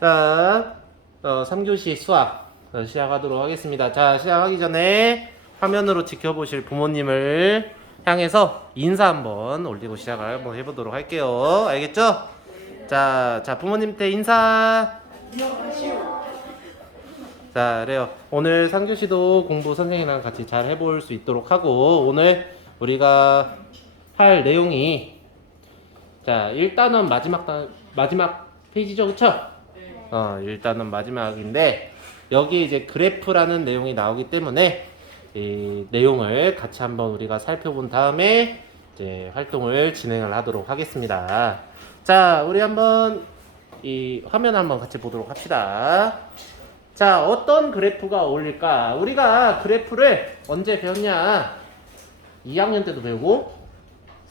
자, 3교시 수학 시작하도록 하겠습니다. 자, 시작하기 전에 화면으로 지켜보실 부모님을 향해서 인사 한번 올리고 시작을 한번 해보도록 할게요. 알겠죠? 자, 부모님한테 인사. 자, 그래요. 오늘 3교시도 공부 선생님이랑 같이 잘 해볼 수 있도록 하고, 오늘 우리가 할 내용이, 자, 일단은 마지막 페이지죠, 그쵸? 일단은 마지막인데, 여기 이제 그래프라는 내용이 나오기 때문에 이 내용을 같이 한번 우리가 살펴본 다음에 이제 활동을 진행을 하도록 하겠습니다. 자, 우리 한번 이 화면 한번 같이 보도록 합시다. 자, 어떤 그래프가 어울릴까? 우리가 그래프를 언제 배웠냐? 2학년 때도 배우고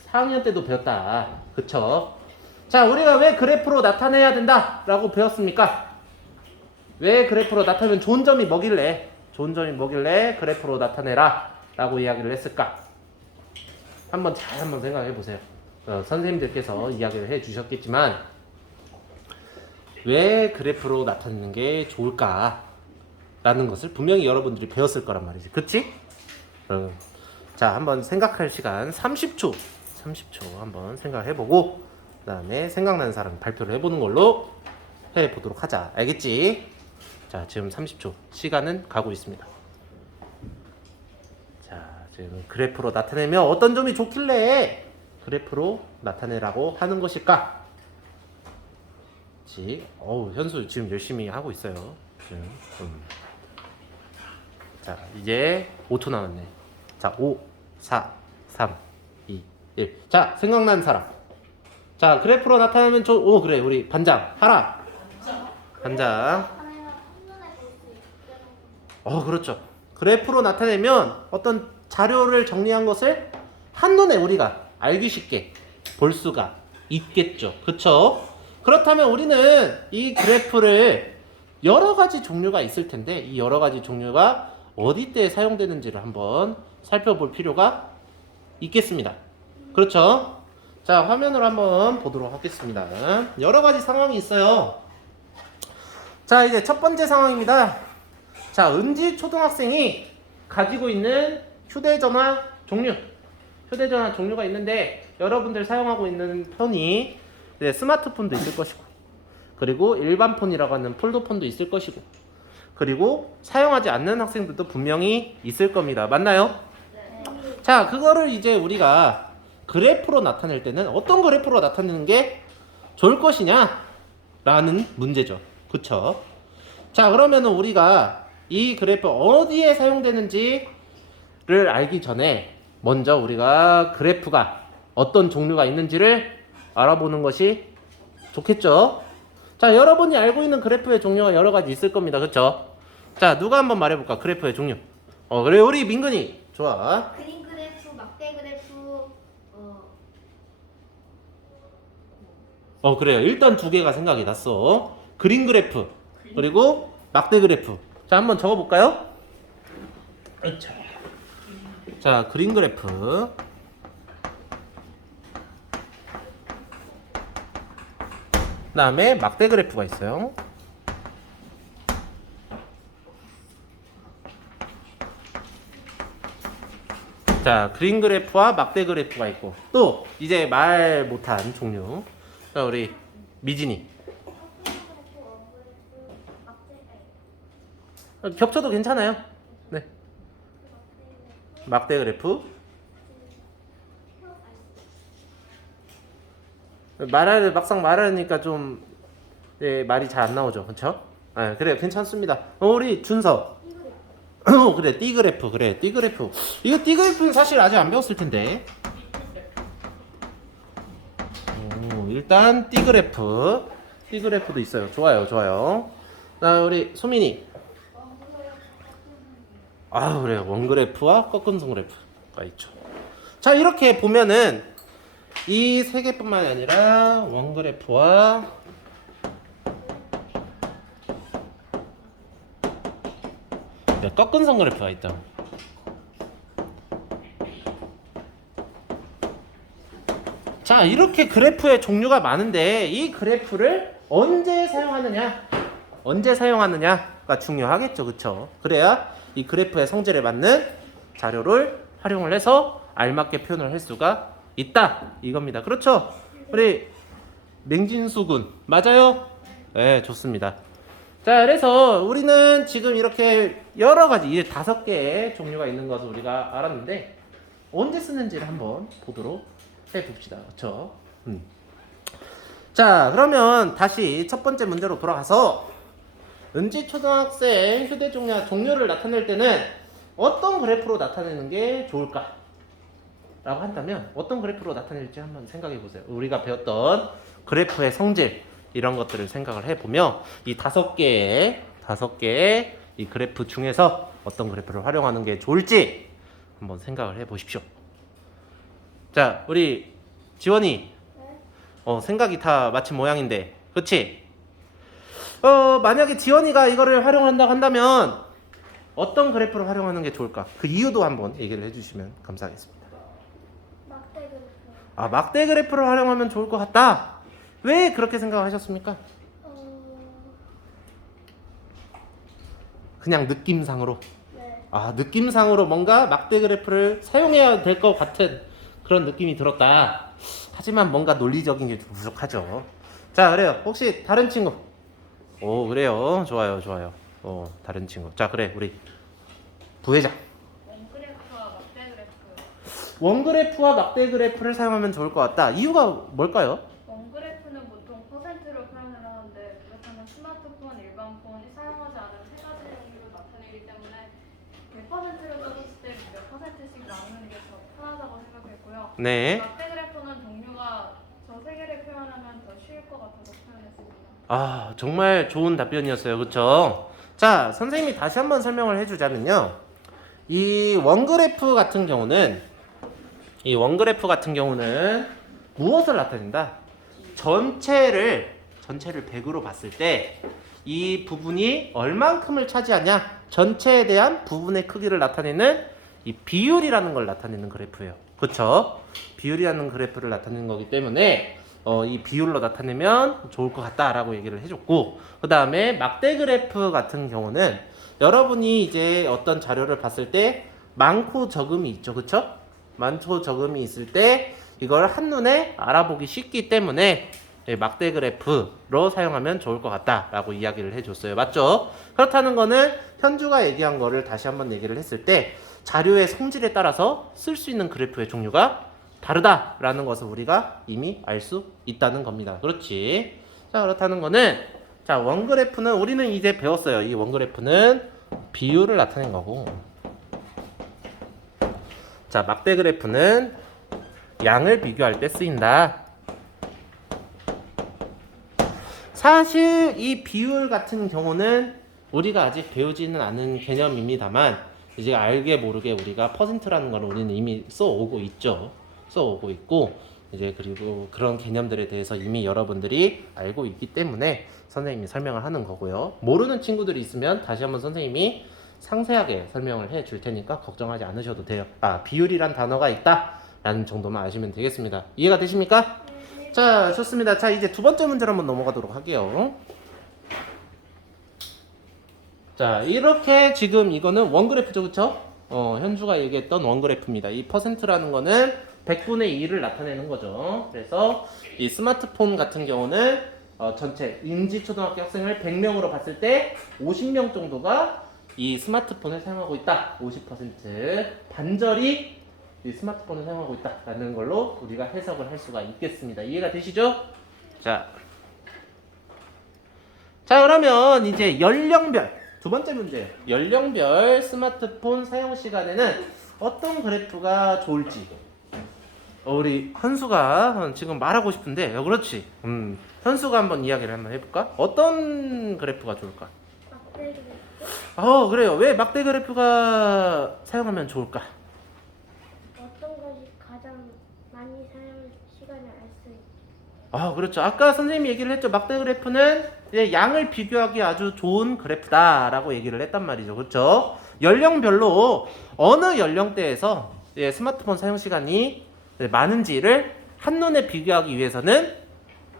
4학년 때도 배웠다. 그쵸? 자, 우리가 왜 그래프로 나타내야 된다 라고 배웠습니까? 왜 그래프로 나타내면 좋은 점이 뭐길래 그래프로 나타내라 라고 이야기를 했을까? 한번 생각해 보세요. 선생님들께서 이야기를 해 주셨겠지만 왜 그래프로 나타내는 게 좋을까? 라는 것을 분명히 여러분들이 배웠을 거란 말이지. 그치? 자, 한번 생각할 시간 30초 한번 생각해보고 그 다음에 생각나는 사람 발표를 해보는 걸로 해보도록 하자. 알겠지? 자, 지금 30초 시간은 가고 있습니다. 자, 지금 그래프로 나타내면 어떤 점이 좋길래 그래프로 나타내라고 하는 것일까? 현수 지금 열심히 하고 있어요. 지금. 자, 이제 5초 남았네. 자, 5, 4, 3, 2, 1. 자, 생각난 사람. 자, 그래프로 나타내면 그래, 우리 반장 하라. 반장. 그렇죠. 그래프로 나타내면 어떤 자료를 정리한 것을 한눈에 우리가 알기 쉽게 볼 수가 있겠죠. 그쵸? 그렇다면 우리는 이 그래프를 여러 가지 종류가 있을 텐데 이 여러 가지 종류가 어디 때 사용되는지를 한번 살펴볼 필요가 있겠습니다. 그렇죠? 자, 화면으로 한번 보도록 하겠습니다. 여러 가지 상황이 있어요. 자, 이제 첫 번째 상황입니다. 자, 은지 초등학생이 가지고 있는 휴대전화 종류가 있는데 여러분들 사용하고 있는 폰이 스마트폰도 있을 것이고 그리고 일반 폰이라고 하는 폴더폰도 있을 것이고 그리고 사용하지 않는 학생들도 분명히 있을 겁니다. 맞나요? 네. 자, 그거를 이제 우리가 그래프로 나타낼 때는 어떤 그래프로 나타내는 게 좋을 것이냐 라는 문제죠. 그쵸? 자, 그러면은 우리가 이 그래프 어디에 사용되는지를 알기 전에 먼저 우리가 그래프가 어떤 종류가 있는지를 알아보는 것이 좋겠죠? 자, 여러분이 알고 있는 그래프의 종류가 여러 가지 있을 겁니다. 그쵸? 자, 누가 한번 말해볼까? 그래프의 종류. 그래, 우리 민근이. 좋아. 그림 그래프, 막대 그래프, 그래요. 일단 두 개가 생각이 났어. 그림 그래프, 그리고 막대 그래프. 자, 한번 적어볼까요? 자, 그림 그래프. 그 다음에 막대 그래프가 있어요. 자, 그림 그래프와 막대 그래프가 있고 또 이제 말 못한 종류. 자, 우리 미진이. 겹쳐도 괜찮아요. 네. 막대 그래프. 막상 말하니까 좀 말이 잘 안 나오죠. 그쵸? 그래요. 괜찮습니다. 우리 준서. 그래, 띠그래프. 이거 띠그래프는 사실 아직 안 배웠을 텐데. 일단 띠그래프도 있어요. 좋아요. 자, 우리 소민이. 그래요. 원그래프와 꺾은선 그래프가 있죠. 자, 이렇게 보면은 이 세 개뿐만이 아니라 원그래프와 꺾은선 그래프가 있다. 자, 이렇게 그래프의 종류가 많은데 이 그래프를 언제 사용하느냐? 언제 사용하느냐가 중요하겠죠. 그쵸? 그래야 이 그래프의 성질에 맞는 자료를 활용을 해서 알맞게 표현을 할 수가 있다 이겁니다. 그렇죠? 우리 맹진수 군 맞아요? 네, 좋습니다. 자, 그래서 우리는 지금 이렇게 여러 가지 이제 5개의 종류가 있는 것을 우리가 알았는데 언제 쓰는지를 한번 보도록 해봅시다. 그렇죠? 자, 그러면 다시 첫 번째 문제로 돌아가서 은지 초등학생 종료를 나타낼 때는 어떤 그래프로 나타내는 게 좋을까? 라고 한다면 어떤 그래프로 나타낼지 한번 생각해 보세요. 우리가 배웠던 그래프의 성질 이런 것들을 생각을 해보며 이 5개의 이 그래프 중에서 어떤 그래프를 활용하는 게 좋을지 한번 생각을 해 보십시오. 자, 우리 지원이 생각이 다 마친 모양인데, 그치? 만약에 지원이가 이거를 활용한다고 한다면 어떤 그래프를 활용하는 게 좋을까? 그 이유도 한번 얘기를 해주시면 감사하겠습니다. 막대 그래프. 아, 막대 그래프를 활용하면 좋을 것 같다. 왜 그렇게 생각하셨습니까? 그냥 느낌상으로. 네. 아, 느낌상으로 뭔가 막대 그래프를 사용해야 될 것 같은 그런 느낌이 들었다. 하지만 뭔가 논리적인 게 좀 부족하죠. 자, 그래요. 혹시 다른 친구? 오, 그래요. 좋아요. 다른 친구. 자, 그래. 우리 부회장. 원그래프와 막대 그래프. 원그래프와 막대 그래프를 사용하면 좋을 것 같다. 이유가 뭘까요? 원그래프는 보통 퍼센트로 표현을 하는데 그렇다면 스마트폰, 일반폰 사용하지 않은 세 가지 종류로 나타내기 때문에 100%를 써줬을 때 몇 퍼센트씩 나누는 게 더 편하다고 생각했고요. 네. 막대 그래프는 종류가 저 세 개를 표현하면 더 쉬울 것 같아서 표현했습니다. 아, 정말 좋은 답변이었어요. 그쵸? 자, 선생님이 다시 한번 설명을 해주자면요. 이 원그래프 같은 경우는 무엇을 나타낸다? 전체를 100으로 봤을 때 이 부분이 얼만큼을 차지하냐? 전체에 대한 부분의 크기를 나타내는 이 비율이라는 걸 나타내는 그래프예요. 그쵸? 비율이라는 그래프를 나타내는 거기 때문에 이 비율로 나타내면 좋을 것 같다라고 얘기를 해줬고, 그 다음에 막대 그래프 같은 경우는 여러분이 이제 어떤 자료를 봤을 때 많고 적음이 있죠. 그쵸? 많고 적음이 있을 때 이걸 한눈에 알아보기 쉽기 때문에 막대 그래프로 사용하면 좋을 것 같다라고 이야기를 해줬어요. 맞죠? 그렇다는 거는 현주가 얘기한 거를 다시 한번 얘기를 했을 때 자료의 성질에 따라서 쓸 수 있는 그래프의 종류가 다르다라는 것을 우리가 이미 알 수 있다는 겁니다. 그렇지? 자, 그렇다는 거는 자, 원그래프는 우리는 이제 배웠어요. 이 원그래프는 비율을 나타낸 거고, 자, 막대 그래프는 양을 비교할 때 쓰인다. 사실 이 비율 같은 경우는 우리가 아직 배우지는 않은 개념입니다만 이제 알게 모르게 우리가 퍼센트라는 걸 우리는 이미 써오고 있죠. 써오고 있고 이제 그리고 그런 개념들에 대해서 이미 여러분들이 알고 있기 때문에 선생님이 설명을 하는 거고요. 모르는 친구들이 있으면 다시 한번 선생님이 상세하게 설명을 해 줄 테니까 걱정하지 않으셔도 돼요. 아, 비율이란 단어가 있다 라는 정도만 아시면 되겠습니다. 이해가 되십니까? 자, 좋습니다. 자, 이제 두 번째 문제로 한번 넘어가도록 할게요. 자, 이렇게 지금 이거는 원그래프죠, 그쵸? 현주가 얘기했던 원그래프입니다. 이 퍼센트라는 거는 100분의 2를 나타내는 거죠. 그래서 이 스마트폰 같은 경우는 전체 인지초등학교 학생을 100명으로 봤을 때 50명 정도가 이 스마트폰을 사용하고 있다. 50% 반절이 이 스마트폰을 사용하고 있다라는 걸로 우리가 해석을 할 수가 있겠습니다. 이해가 되시죠? 자, 그러면 이제 연령별 두 번째 문제예요. 연령별 스마트폰 사용 시간에는 어떤 그래프가 좋을지. 우리 현수가 지금 말하고 싶은데, 그렇지. 현수가 한번 이야기를 한번 해볼까? 어떤 그래프가 좋을까? 막대 그래프. 그래요. 왜 막대 그래프가 사용하면 좋을까? 어떤 것이 가장 많이 사용 시간을 알 수 있죠. 그렇죠. 아까 선생님이 얘기를 했죠. 막대 그래프는 이제 양을 비교하기 아주 좋은 그래프다라고 얘기를 했단 말이죠. 그렇죠? 연령별로 어느 연령대에서 스마트폰 사용 시간이 많은지를 한눈에 비교하기 위해서는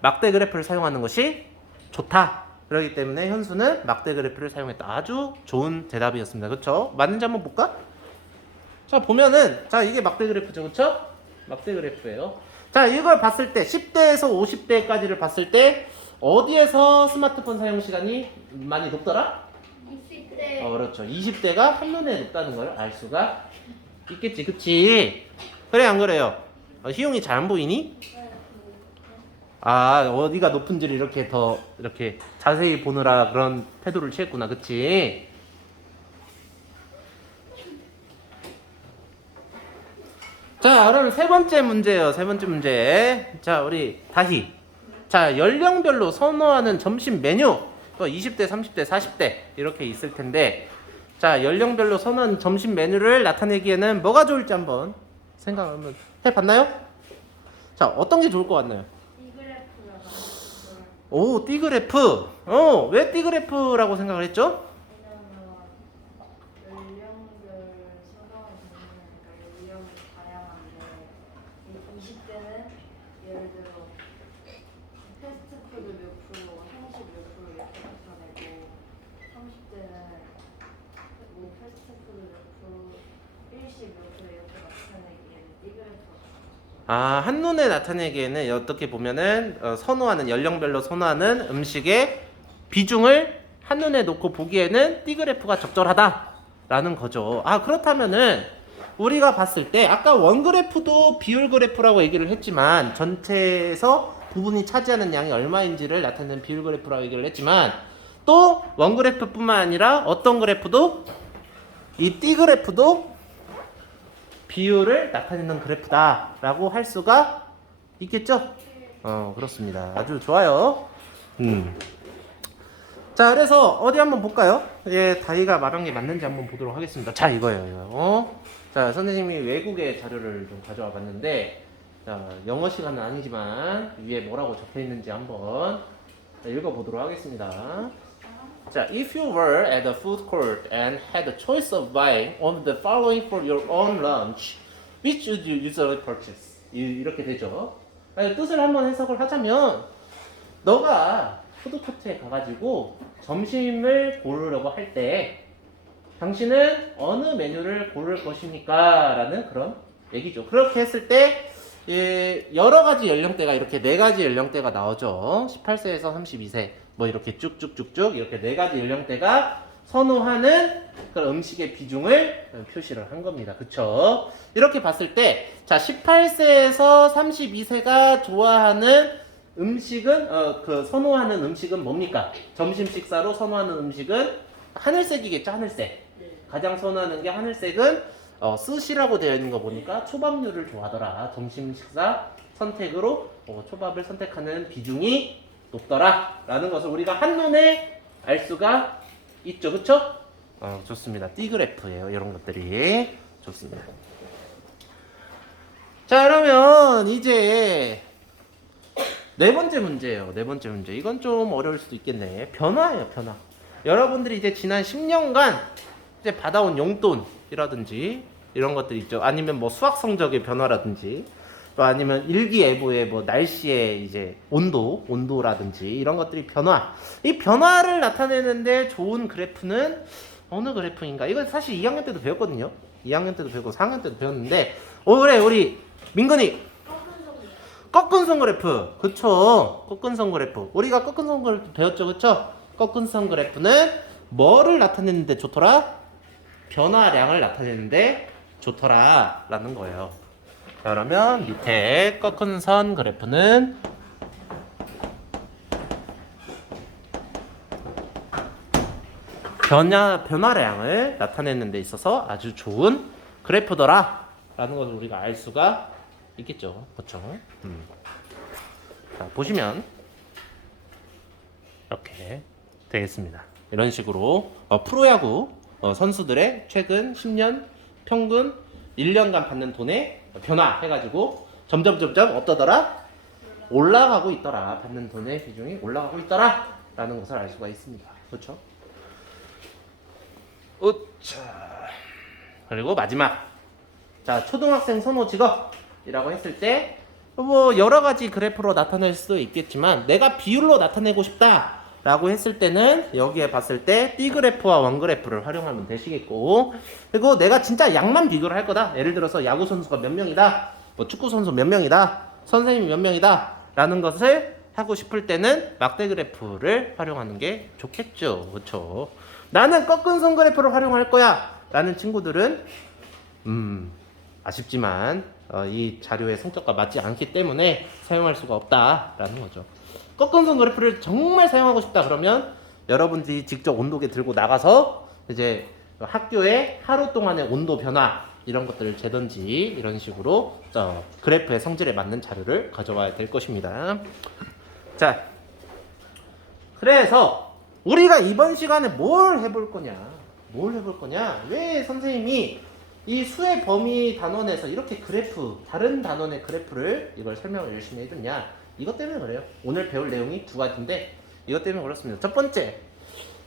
막대 그래프를 사용하는 것이 좋다 그렇기 때문에 현수는 막대 그래프를 사용했다. 아주 좋은 대답이었습니다. 그렇죠? 맞는지 한번 볼까? 자, 보면은 자, 이게 막대 그래프죠. 그렇죠? 막대 그래프예요. 자, 이걸 봤을 때 10대에서 50대까지를 봤을 때 어디에서 스마트폰 사용 시간이 많이 높더라? 20대. 그렇죠. 20대가 한눈에 높다는 걸 알 수가 있겠지. 그치? 그래, 안 그래요? 희용이 잘 안 보이니? 아, 어디가 높은지를 이렇게 더 이렇게 자세히 보느라 그런 태도를 취했구나. 그치? 자, 그럼 세 번째 문제예요. 세 번째 문제. 자, 우리 다시. 자, 연령별로 선호하는 점심 메뉴. 또 20대, 30대, 40대 이렇게 있을 텐데, 자, 연령별로 선호하는 점심 메뉴를 나타내기에는 뭐가 좋을지 한번 생각 한번 해봤나요? 자, 어떤 게 좋을 것 같나요? 이그래프라고. 오, 띠그래프. 왜 띠그래프라고 생각을 했죠? 왜냐면 연령별 선호하는 종류니까 연령이 다양한데 20대는 예를 들어 패스트푸드 몇 프로, 한식 몇 프로 이렇게 나타내고 30대는 뭐 패스트푸드 몇 프로, 일식 몇 프로 이렇게 나타내기에는 띠그래프가 아, 한눈에 나타내기에는 어떻게 보면은 선호하는 연령별로 선호하는 음식의 비중을 한눈에 놓고 보기에는 띠그래프가 적절하다라는 거죠. 아, 그렇다면은 우리가 봤을 때 아까 원그래프도 비율 그래프라고 얘기를 했지만 전체에서 부분이 차지하는 양이 얼마인지를 나타내는 비율 그래프라고 얘기를 했지만 또 원그래프뿐만 아니라 어떤 그래프도 이 띠그래프도 비율을 나타내는 그래프다라고 할 수가 있겠죠? 그렇습니다. 아주 좋아요. 자, 그래서 어디 한번 볼까요? 예, 다이가 말한 게 맞는지 한번 보도록 하겠습니다. 자, 이거예요. 이거. 자, 선생님이 외국의 자료를 좀 가져와 봤는데, 자, 영어 시간은 아니지만 위에 뭐라고 적혀 있는지 한번 읽어보도록 하겠습니다. 자, if you were at the food court and had the choice of buying one of the following for your own lunch, which would you usually purchase? 이렇게 되죠. 아니, 뜻을 한번 해석을 하자면, 너가 푸드코트에 가가지고 점심을 고르려고 할 때, 당신은 어느 메뉴를 고를 것입니까? 라는 그런 얘기죠. 그렇게 했을 때, 여러 가지 연령대가 이렇게 네 가지 연령대가 나오죠. 18세에서 32세. 뭐 이렇게 쭉쭉쭉쭉 이렇게 네 가지 연령대가 선호하는 그런 음식의 비중을 표시를 한 겁니다. 그쵸? 이렇게 봤을 때, 자, 18세에서 32세가 좋아하는 음식은, 선호하는 음식은 뭡니까? 점심 식사로 선호하는 음식은 하늘색이겠죠, 하늘색. 가장 선호하는 게 하늘색은, 스시라고 되어 있는 거 보니까 초밥류를 좋아하더라. 점심 식사 선택으로 초밥을 선택하는 비중이 높더라 라는 것을 우리가 한눈에 알 수가 있죠. 그쵸? 좋습니다. 띠그래프예요. 이런 것들이 좋습니다. 자, 그러면 이제 네 번째 문제예요. 네 번째 문제. 이건 좀 어려울 수도 있겠네. 변화예요. 변화. 여러분들이 이제 지난 10년간 이제 받아온 용돈이라든지 이런 것들 있죠. 아니면 뭐 수학 성적의 변화라든지 또 아니면 일기예보의 뭐 날씨의 이제 온도라든지 이런 것들이 변화. 이 변화를 나타내는데 좋은 그래프는 어느 그래프인가? 이건 사실 2학년 때도 배웠거든요. 2학년 때도 배우고 4학년 때도 배웠는데, 그래, 우리 민건이 꺾은 선 그래프. 그쵸? 꺾은 선 그래프. 우리가 꺾은 선 그래프 배웠죠. 그쵸? 꺾은 선 그래프는 뭐를 나타내는데 좋더라? 변화량을 나타내는데 좋더라 라는 거예요. 그러면 밑에 꺾은 선 그래프는 변화량을 나타내는 데 있어서 아주 좋은 그래프더라 라는 것을 우리가 알 수가 있겠죠. 그렇죠? 자, 보시면 이렇게 되겠습니다. 이런 식으로 프로야구 선수들의 최근 10년 평균 1년간 받는 돈의 변화 해가지고 점점 어떠더라? 올라가고 있더라. 받는 돈의 비중이 올라가고 있더라 라는 것을 알 수가 있습니다. 그렇죠? 자, 그리고 마지막, 자, 초등학생 선호 직업이라고 했을 때 뭐 여러 가지 그래프로 나타낼 수도 있겠지만 내가 비율로 나타내고 싶다 라고 했을 때는 여기에 봤을 때 D그래프와 원그래프를 활용하면 되시겠고, 그리고 내가 진짜 양만 비교를 할 거다. 예를 들어서 야구 선수가 몇 명이다, 뭐 축구 선수 몇 명이다, 선생님이 몇 명이다 라는 것을 하고 싶을 때는 막대 그래프를 활용하는 게 좋겠죠. 그렇죠? 나는 꺾은 선 그래프를 활용할 거야 라는 친구들은 아쉽지만 이 자료의 성격과 맞지 않기 때문에 사용할 수가 없다라는 거죠. 꺾은 선 그래프를 정말 사용하고 싶다 그러면 여러분들이 직접 온도계 들고 나가서 이제 학교에 하루 동안의 온도 변화 이런 것들을 재든지 이런 식으로 그래프의 성질에 맞는 자료를 가져와야 될 것입니다. 자, 그래서 우리가 이번 시간에 뭘 해볼 거냐? 왜 선생님이 이 수의 범위 단원에서 이렇게 그래프, 다른 단원의 그래프를 이걸 설명을 열심히 해줬냐? 이것 때문에 그래요. 오늘 배울 내용이 두 가지인데 이것 때문에 그렇습니다. 첫 번째,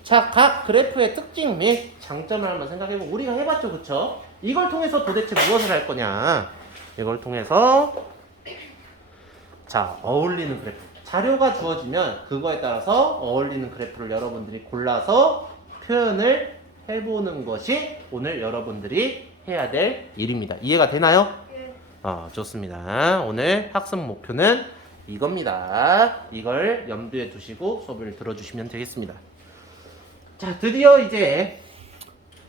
자, 각 그래프의 특징 및 장점을 한번 생각해보고 우리가 해봤죠, 그쵸? 이걸 통해서 도대체 무엇을 할 거냐? 이걸 통해서 자, 어울리는 그래프. 자료가 주어지면 그거에 따라서 어울리는 그래프를 여러분들이 골라서 표현을 해보는 것이 오늘 여러분들이 해야 될 일입니다. 이해가 되나요? 좋습니다. 오늘 학습 목표는 이겁니다. 이걸 염두에 두시고 수업을 들어주시면 되겠습니다. 자, 드디어 이제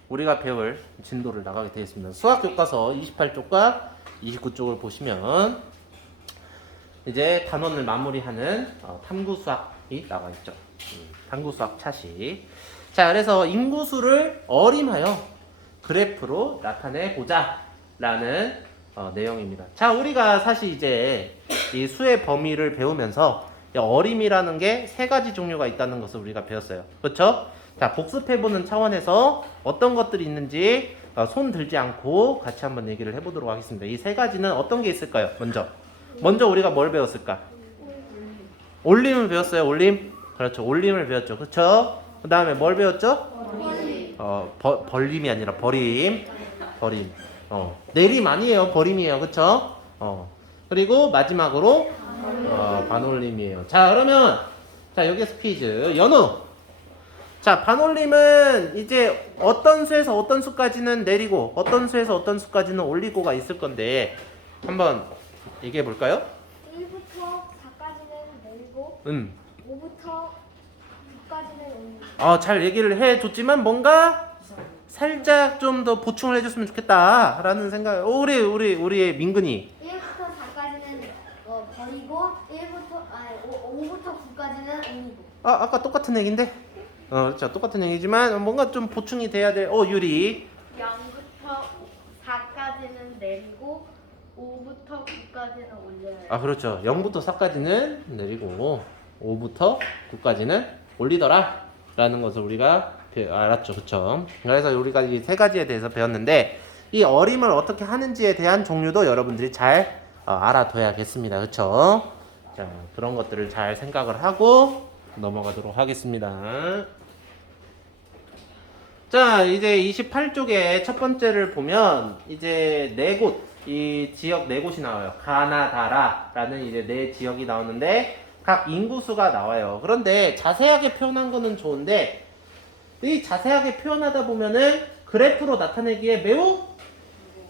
우리가 배울 진도를 나가게 되겠습니다. 수학 교과서 28쪽과 29쪽을 보시면 이제 단원을 마무리하는 탐구 수학이 나와 있죠. 탐구 수학 차시. 자, 그래서 인구수를 어림하여 그래프로 나타내 보자 라는 내용입니다. 자, 우리가 사실 이제 이 수의 범위를 배우면서 어림이라는 게 세 가지 종류가 있다는 것을 우리가 배웠어요. 그렇죠? 자, 복습해보는 차원에서 어떤 것들이 있는지 손 들지 않고 같이 한번 얘기를 해보도록 하겠습니다. 이 세 가지는 어떤 게 있을까요? 먼저 우리가 뭘 배웠을까? 올림을 배웠어요. 올림. 그렇죠. 올림을 배웠죠. 그렇죠? 그 다음에 뭘 배웠죠? 벌림이 아니라 버림. 내림 아니에요. 버림이에요. 그렇죠? 그리고 마지막으로 반올림이에요. 자, 그러면 자, 여기에서 퀴즈. 연우. 자, 반올림은 이제 어떤 수에서 어떤 수까지는 내리고 어떤 수에서 어떤 수까지는 올리고가 있을 건데 한번 얘기해 볼까요? 1부터 4까지는 내리고 5부터 9까지는 올리고. 잘 얘기를 해줬지만 뭔가 살짝 좀 더 보충을 해줬으면 좋겠다라는 생각. 우리의 민근이. 1부터 4까지는 버리고 5부터 9까지는 올리고. 아까 똑같은 얘기인데. 그렇죠. 똑같은 얘기지만 뭔가 좀 보충이 돼야 될. 유리. 0부터 4까지는 내리고 5부터 9까지는 올려요. 그렇죠. 0부터 4까지는 내리고 5부터 9까지는 올리더라 라는 것을 우리가 알았죠. 그쵸? 그래서 우리가 이 세 가지에 대해서 배웠는데 이 어림을 어떻게 하는지에 대한 종류도 여러분들이 잘 알아둬야겠습니다. 그쵸? 자, 그런 것들을 잘 생각을 하고 넘어가도록 하겠습니다. 자, 이제 28쪽에 첫 번째를 보면 이제 네 곳, 이 지역 네 곳이 나와요. 가나다라라는 이제 네 지역이 나오는데 각 인구수가 나와요. 그런데 자세하게 표현한 거는 좋은데 이 자세하게 표현하다 보면은 그래프로 나타내기에 매우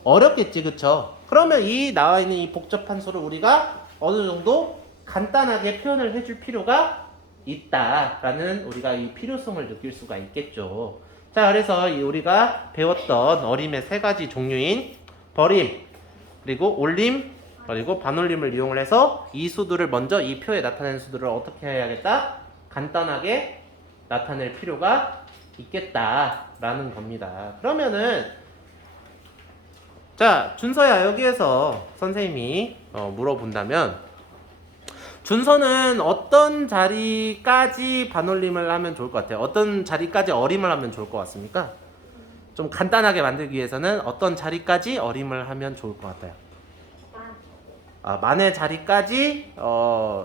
어렵겠지, 그쵸? 그러면 이 나와 있는 이 복잡한 수를 우리가 어느 정도 간단하게 표현을 해줄 필요가 있다라는 우리가 이 필요성을 느낄 수가 있겠죠. 자, 그래서 우리가 배웠던 어림의 세 가지 종류인 버림, 그리고 올림, 그리고 반올림을 이용을 해서 이 수들을 먼저 이 표에 나타내는 수들을 어떻게 해야겠다? 간단하게 나타낼 필요가 있겠다라는 겁니다. 그러면은 자, 준서야, 여기에서 선생님이 물어본다면 준서는 어떤 자리까지 반올림을 하면 좋을 것 같아요? 어떤 자리까지 어림을 하면 좋을 것 같습니까? 좀 간단하게 만들기 위해서는 어떤 자리까지 어림을 하면 좋을 것 같아요? 만의 자리까지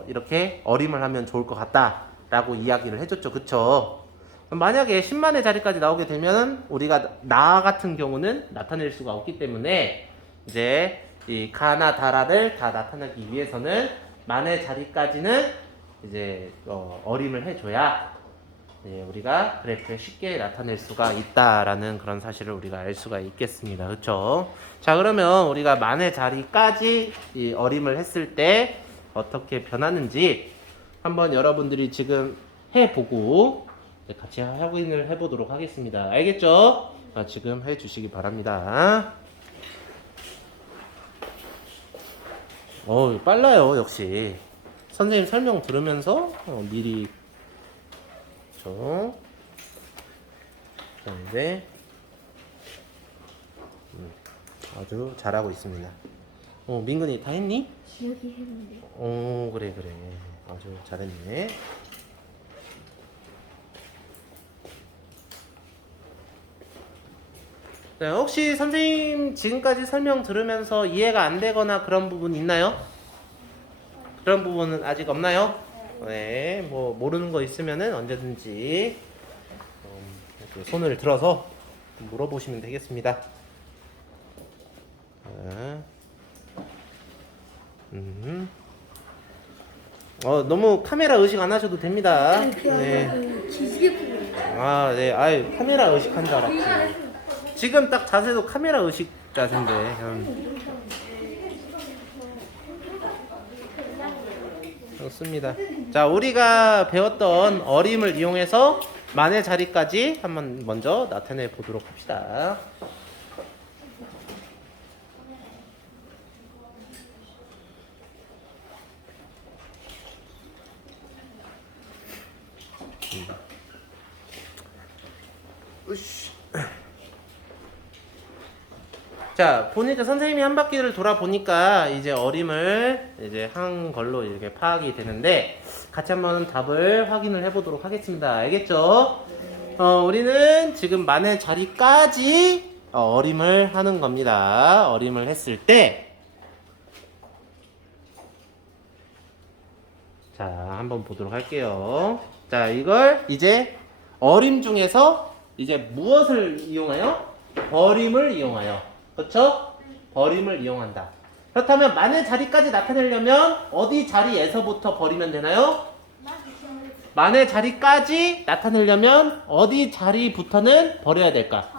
이렇게 어림을 하면 좋을 것 같다라고 이야기를 해줬죠. 그쵸? 만약에 10만의 자리까지 나오게 되면 우리가 나 같은 경우는 나타낼 수가 없기 때문에 이제 이 가나 다라를 다 나타내기 위해서는 만의 자리까지는 이제 어림을 해줘야 우리가 그래프에 쉽게 나타낼 수가 있다라는 그런 사실을 우리가 알 수가 있겠습니다. 그렇죠? 자, 그러면 우리가 만의 자리까지 이 어림을 했을 때 어떻게 변하는지 한번 여러분들이 지금 해보고 같이 확인을 해보도록 하겠습니다. 알겠죠? 지금 해주시기 바랍니다. 빨라요, 역시. 선생님 설명 들으면서 미리 그런데 아주 잘하고 있습니다. 민근이 다 했니? 기억이 했는데. 그래. 아주 잘했네. 네, 혹시 선생님 지금까지 설명 들으면서 이해가 안 되거나 그런 부분 있나요? 그런 부분은 아직 없나요? 네, 뭐 모르는 거 있으면은 언제든지 이렇게 손을 들어서 물어보시면 되겠습니다. 너무 카메라 의식 안 하셔도 됩니다. 네. 네. 아유, 카메라 의식한 줄 알았지. 지금 딱 자세도 카메라 의식 자세인데. 좋습니다. 자, 우리가 배웠던 어림을 이용해서 만의 자리까지 한번 먼저 나타내 보도록 합시다. 자, 보니까 선생님이 한 바퀴를 돌아보니까 이제 어림을 이제 한 걸로 이렇게 파악이 되는데 같이 한번 답을 확인을 해보도록 하겠습니다. 알겠죠? 우리는 지금 만의 자리까지 어림을 하는 겁니다. 어림을 했을 때 자, 한번 보도록 할게요. 자, 이걸 이제 어림 중에서 이제 무엇을 이용하여? 버림을 이용하여. 그렇죠? 버림을 이용한다. 그렇다면 만의 자리까지 나타내려면 어디 자리에서부터 버리면 되나요? 만의 자리까지 나타내려면 어디 자리부터는 버려야 될까?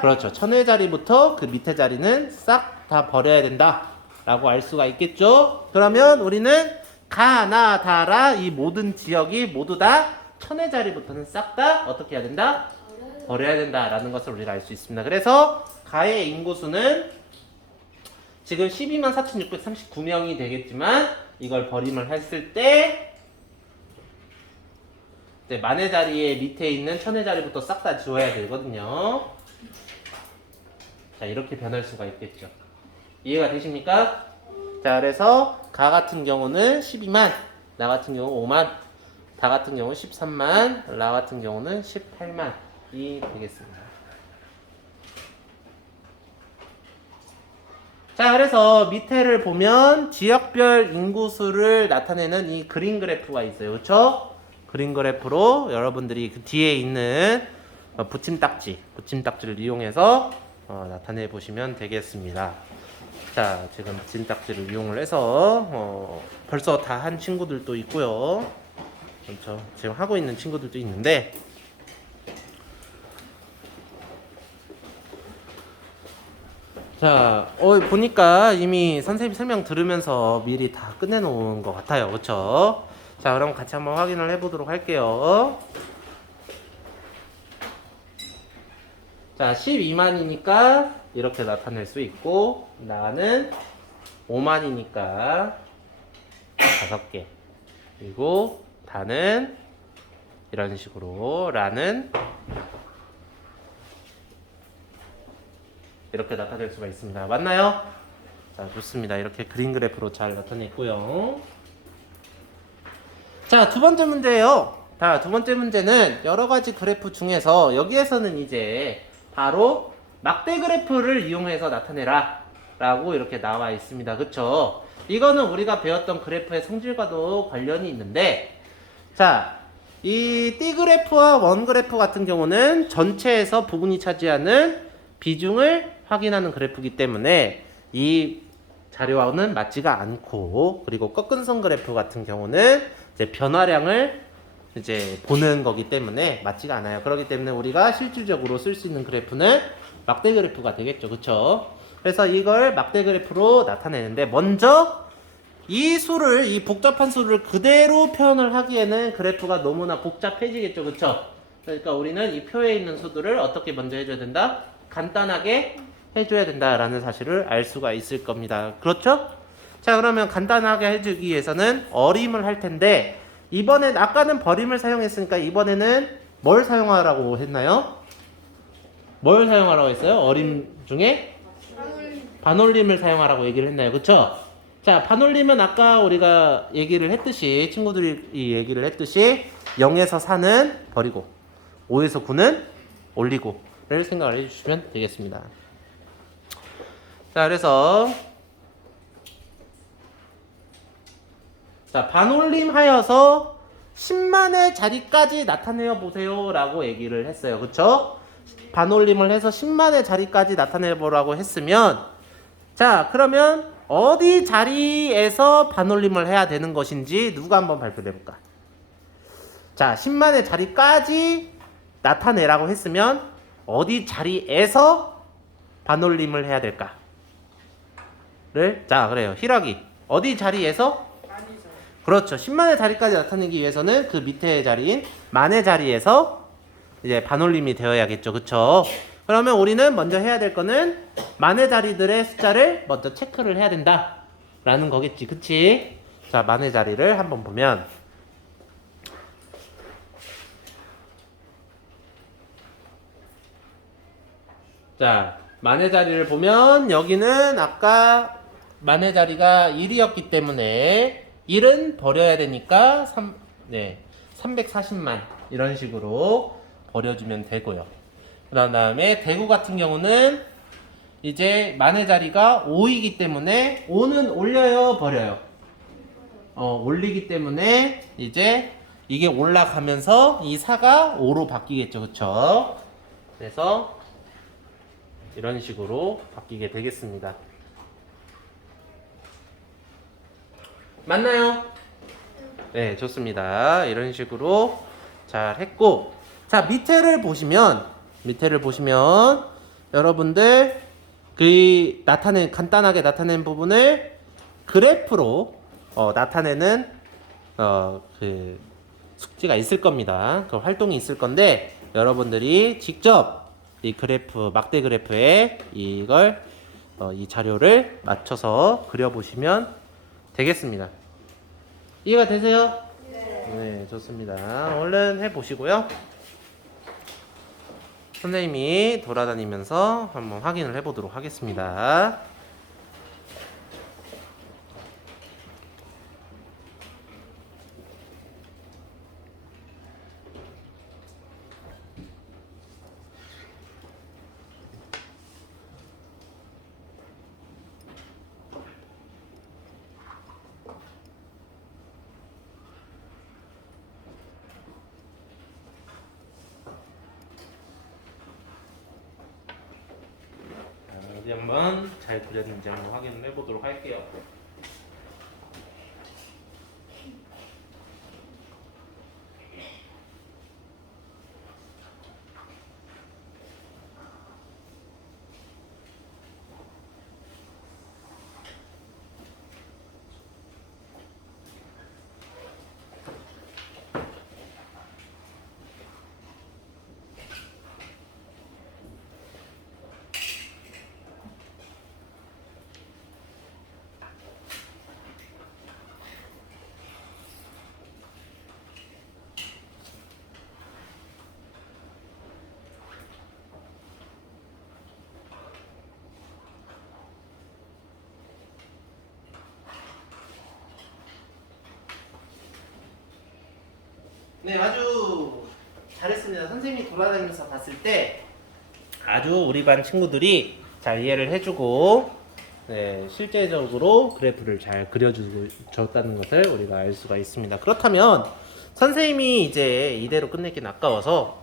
그렇죠. 천의 자리부터 그 밑에 자리는 싹 다 버려야 된다 라고 알 수가 있겠죠? 그러면 우리는 가, 나, 다라 이 모든 지역이 모두 다 천의 자리부터는 싹 다 어떻게 해야 된다? 버려야 된다라는 것을 우리가 알 수 있습니다. 그래서 가의 인구수는 지금 124,639명이 되겠지만 이걸 버림을 했을 때 만의 자리에 밑에 있는 천의 자리부터 싹 다 지워야 되거든요. 자, 이렇게 변할 수가 있겠죠. 이해가 되십니까? 자, 그래서 가 같은 경우는 12만, 나 같은 경우 5만, 다 같은 경우 13만, 라 같은 경우는 18만이 되겠습니다. 자, 그래서 밑에를 보면 지역별 인구수를 나타내는 이 그림 그래프가 있어요. 그렇죠? 그림 그래프로 여러분들이 그 뒤에 있는 붙임딱지를 이용해서 나타내 보시면 되겠습니다. 자, 지금 붙임딱지를 이용을 해서 벌써 다 한 친구들도 있고요. 그렇죠? 지금 하고 있는 친구들도 있는데 자, 보니까 이미 선생님 설명 들으면서 미리 다 끝내놓은 것 같아요. 그렇죠? 자, 그럼 같이 한번 확인을 해보도록 할게요. 자, 12만이니까 이렇게 나타낼 수 있고 나는 5만이니까 5개 그리고 다는 이런 식으로 라는 이렇게 나타낼 수가 있습니다. 맞나요? 자, 좋습니다. 이렇게 그림 그래프로 잘 나타냈고요. 자, 두 번째 문제예요. 자, 두 번째 문제는 여러 가지 그래프 중에서 여기에서는 이제 바로 막대 그래프를 이용해서 나타내라 라고 이렇게 나와 있습니다. 그쵸? 이거는 우리가 배웠던 그래프의 성질과도 관련이 있는데 자, 이 띠 그래프와 원 그래프 같은 경우는 전체에서 부분이 차지하는 비중을 확인하는 그래프이기 때문에 이 자료와는 맞지가 않고 그리고 꺾은 선 그래프 같은 경우는 이제 변화량을 이제 보는 거기 때문에 맞지가 않아요. 그렇기 때문에 우리가 실질적으로 쓸 수 있는 그래프는 막대 그래프가 되겠죠. 그쵸? 그래서 이걸 막대 그래프로 나타내는데 먼저 이 수를, 이 복잡한 수를 그대로 표현을 하기에는 그래프가 너무나 복잡해지겠죠. 그쵸? 그러니까 우리는 이 표에 있는 수들을 어떻게 먼저 해줘야 된다? 간단하게 해줘야 된다라는 사실을 알 수가 있을 겁니다. 그렇죠? 자, 그러면 간단하게 해주기 위해서는 어림을 할 텐데 이번엔 아까는 버림을 사용했으니까 이번에는 뭘 사용하라고 했나요? 뭘 사용하라고 했어요? 어림 중에? 반올림을 사용하라고 얘기를 했나요? 그쵸? 자, 반올림은 아까 우리가 얘기를 했듯이 친구들이 이 얘기를 했듯이 0에서 4는 버리고 5에서 9는 올리고를 생각을 해주시면 되겠습니다. 자, 그래서 자, 반올림 하여서 10만의 자리까지 나타내어 보세요 라고 얘기를 했어요. 그쵸? 반올림을 해서 10만의 자리까지 나타내 보라고 했으면 자, 그러면 어디 자리에서 반올림을 해야 되는 것인지 누가 한번 발표해 볼까? 자, 10만의 자리까지 나타내라고 했으면 어디 자리에서 반올림을 해야 될까? 자, 그래요. 희락이 어디 자리에서? 그렇죠. 10만의 자리까지 나타내기 위해서는 그 밑에 자리인 만의 자리에서 이제 반올림이 되어야겠죠. 그쵸? 그러면 우리는 먼저 해야 될 거는 만의 자리들의 숫자를 먼저 체크를 해야 된다 라는 거겠지. 그치? 자, 만의 자리를 한번 보면 자, 만의 자리를 보면 여기는 아까 만의 자리가 1이었기 때문에 1은 버려야 되니까 340만 이런 식으로 버려주면 되고요. 그 다음에 대구 같은 경우는 이제 만의 자리가 5이기 때문에 5는 올려요, 버려요? 올리기 때문에 이제 이게 올라가면서 이 4가 5로 바뀌겠죠. 그쵸? 그래서 이런 식으로 바뀌게 되겠습니다. 맞나요? 네, 좋습니다. 이런 식으로 잘 했고, 자, 밑에를 보시면 여러분들 그 간단하게 나타낸 부분을 그래프로 나타내는 그 숙제가 있을 겁니다. 그 활동이 있을 건데 여러분들이 직접 이 그래프, 막대 그래프에 이걸 이 자료를 맞춰서 그려보시면 되겠습니다. 이해가 되세요? 네, 좋습니다. 얼른 해보시고요. 선생님이 돌아다니면서 한번 확인을 해보도록 하겠습니다. 어디 한번 잘 그렸는지 한번 확인을 해보도록 할게요. 네, 아주 잘했습니다. 선생님이 돌아다니면서 봤을 때 아주 우리 반 친구들이 잘 이해를 해주고 실제적으로 그래프를 잘 그려줬다는 것을 우리가 알 수가 있습니다. 그렇다면 선생님이 이제 이대로 끝내긴 아까워서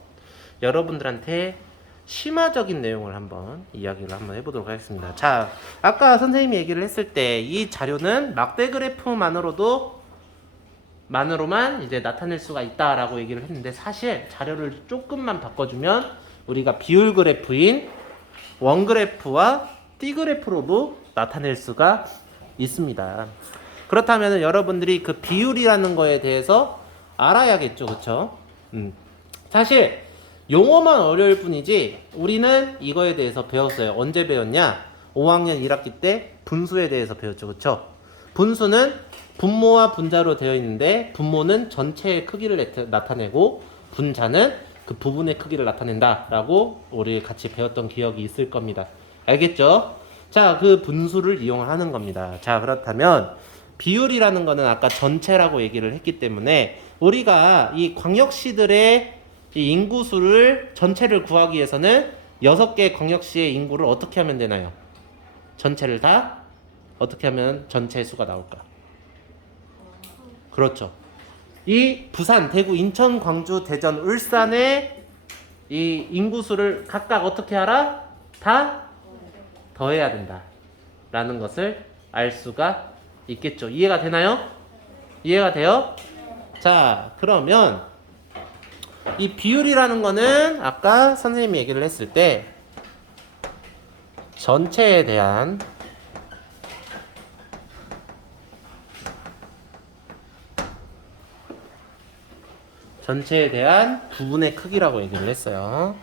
여러분들한테 심화적인 내용을 한번 이야기를 한번 해보도록 하겠습니다. 자, 아까 선생님이 얘기를 했을 때 이 자료는 막대 그래프만으로도 만으로만 이제 나타낼 수가 있다라고 얘기를 했는데 사실 자료를 조금만 바꿔주면 우리가 비율 그래프인 원그래프와 띠그래프로도 나타낼 수가 있습니다. 그렇다면 여러분들이 그 비율이라는 거에 대해서 알아야겠죠, 그쵸? 사실 용어만 어려울 뿐이지 우리는 이거에 대해서 배웠어요. 언제 배웠냐? 5학년 1학기 때 분수에 대해서 배웠죠, 그쵸? 분수는 분모와 분자로 되어 있는데 분모는 전체의 크기를 나타내고 분자는 그 부분의 크기를 나타낸다 라고 우리 같이 배웠던 기억이 있을 겁니다. 알겠죠? 자, 그 분수를 이용하는 겁니다. 자, 그렇다면 비율이라는 거는 아까 전체라고 얘기를 했기 때문에 우리가 이 광역시들의 이 인구수를 전체를 구하기 위해서는 6개 광역시의 인구를 어떻게 하면 되나요? 전체를 다 어떻게 하면 전체 수가 나올까? 그렇죠. 이 부산, 대구, 인천, 광주, 대전, 울산의 이 인구수를 각각 어떻게 하라? 다 더해야 된다 라는 것을 알 수가 있겠죠. 이해가 되나요? 이해가 돼요? 자, 그러면 이 비율이라는 거는 아까 선생님이 얘기를 했을 때 전체에 대한 부분의 크기라고 얘기를 했어요.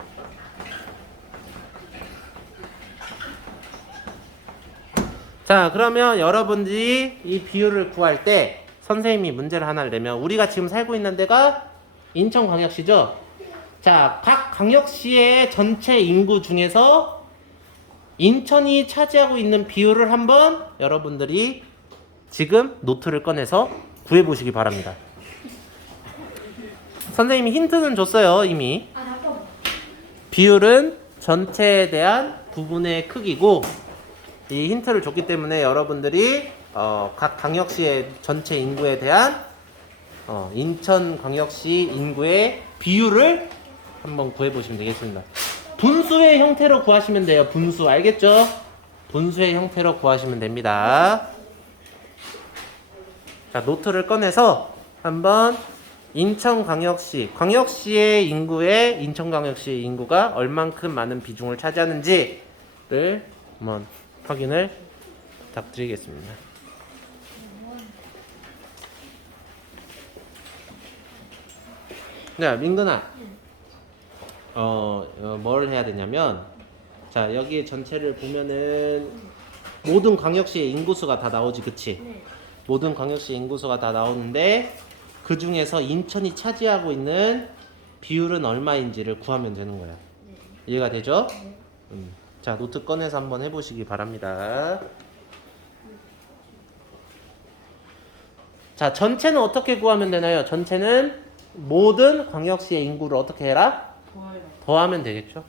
자, 그러면 여러분들이 이 비율을 구할 때 선생님이 문제를 하나를 내면 우리가 지금 살고 있는 데가 인천광역시죠? 자, 각 광역시의 전체 인구 중에서 인천이 차지하고 있는 비율을 한번 여러분들이 지금 노트를 꺼내서 구해보시기 바랍니다. 선생님이 힌트는 줬어요, 이미. 비율은 전체에 대한 부분의 크기고 이 힌트를 줬기 때문에 여러분들이 각 광역시의 전체 인구에 대한 인천광역시 인구의 비율을 한번 구해보시면 되겠습니다. 분수의 형태로 구하시면 돼요. 분수 알겠죠? 분수의 형태로 구하시면 됩니다. 자, 노트를 꺼내서 한번 광역시의 인구에 인천광역시의 인구가 얼만큼 많은 비중을 차지하는지를 한번 확인을 부탁드리겠습니다. 자, 민근아, 뭘 해야 되냐면, 자, 여기 전체를 보면은 모든 광역시의 인구수가 다 나오지, 그치? 네. 모든 광역시 인구수가 다 나오는데 그 중에서 인천이 차지하고 있는 비율은 얼마인지를 구하면 되는 거야. 네. 이해가 되죠? 네. 자, 노트 꺼내서 한번 해보시기 바랍니다. 자, 전체는 어떻게 구하면 되나요? 전체는 모든 광역시의 인구를 어떻게 해라? 더하면 되겠죠?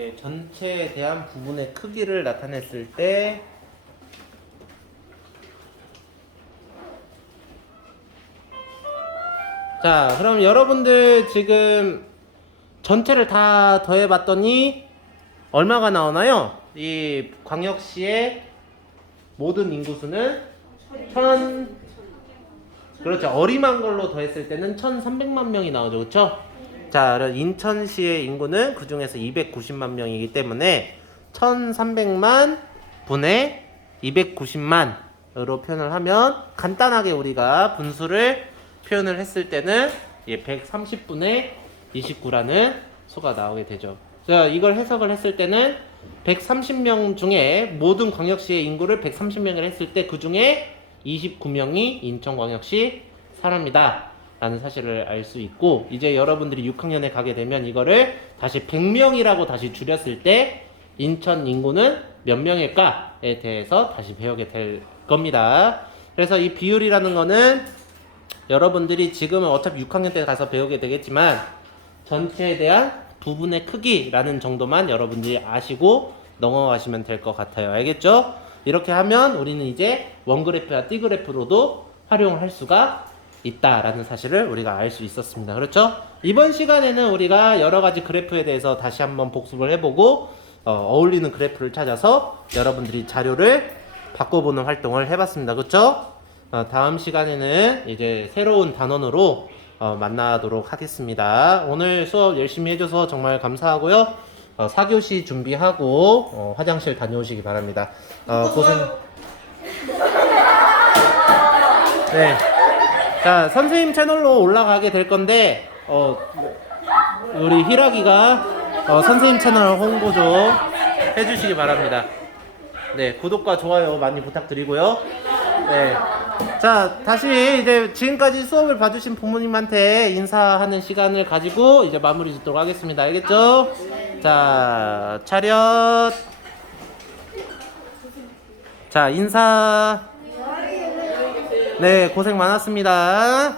이제 전체에 대한 부분의 크기를 나타냈을 때 자, 그럼 여러분들 지금 전체를 다 더해봤더니 얼마가 나오나요? 이 광역시의 모든 인구수는 그렇죠. 어림한 걸로 더했을 때는 1300만 명이 나오죠. 그렇죠? 자, 그럼 인천시의 인구는 그 중에서 290만 명이기 때문에 1300만 분의 290만으로 표현을 하면 간단하게 우리가 분수를 표현을 했을 때는 130분의 29라는 수가 나오게 되죠. 자, 이걸 해석을 했을 때는 130명 중에 모든 광역시의 인구를 130명을 했을 때 그 중에 29명이 인천광역시 사람이다 라는 사실을 알 수 있고, 이제 여러분들이 6학년에 가게 되면 이거를 다시 100명이라고 다시 줄였을 때 인천 인구는 몇 명일까에 대해서 다시 배우게 될 겁니다. 그래서 이 비율이라는 거는 여러분들이 지금은 어차피 6학년 때 가서 배우게 되겠지만 전체에 대한 부분의 크기라는 정도만 여러분들이 아시고 넘어가시면 될 것 같아요. 알겠죠? 이렇게 하면 우리는 이제 원그래프와 띠그래프로도 활용할 수가 있다라는 사실을 우리가 알 수 있었습니다. 그렇죠? 이번 시간에는 우리가 여러 가지 그래프에 대해서 다시 한번 복습을 해보고 어울리는 그래프를 찾아서 여러분들이 자료를 바꿔보는 활동을 해봤습니다. 그렇죠? 다음 시간에는 이제 새로운 단원으로 만나도록 하겠습니다. 오늘 수업 열심히 해줘서 정말 감사하고요. 4교시 준비하고 화장실 다녀오시기 바랍니다. 고생. 네. 자, 선생님 채널로 올라가게 될 건데 우리 희락이가 선생님 채널 홍보 좀 해주시기 바랍니다. 네, 구독과 좋아요 많이 부탁드리고요. 네. 자, 다시 이제 지금까지 수업을 봐주신 부모님한테 인사하는 시간을 가지고 이제 마무리 짓도록 하겠습니다. 알겠죠? 자, 차렷. 자, 인사. 네, 고생 많았습니다.